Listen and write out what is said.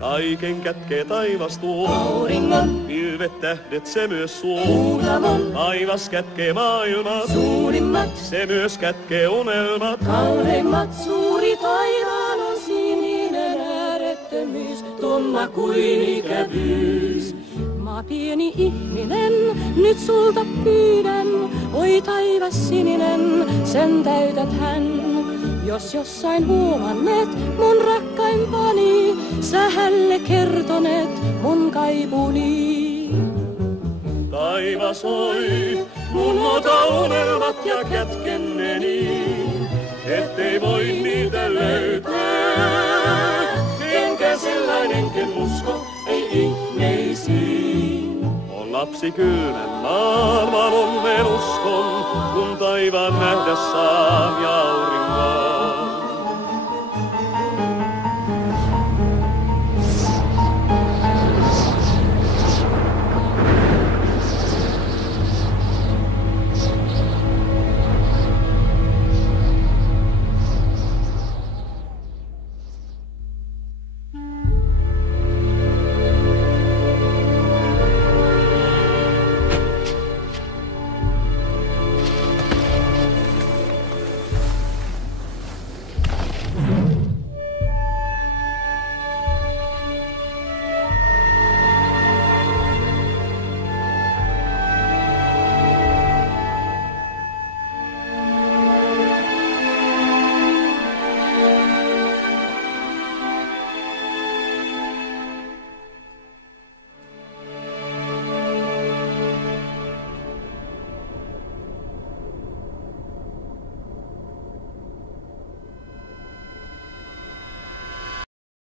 Kaiken kätkee taivas tuo. Auringon, Pilvet, tähdet, se myös suo. muutavon, Taivas kätkee maailmat. suurimmat, Se myös kätkee unelmat. kauneimmat, suuri taivaan on sininen äärettömyys, tumma kuin ikävyys. Maa pieni ihminen, nyt sulta pyydän, oi taivas sininen, sen täytät hän. Jos jossain huomannet mun rakkaimpani, sä hälle kertonet mun kaipuni. Taivas oi, mun ota unelmat ja kätkenneni, ettei voi niitä löytää. Enkä sellainen, ken usko, ei ihmeisiin. On lapsi kylmän maailman onnen uskon, kun taivaan nähdä saan ja aurinkoa.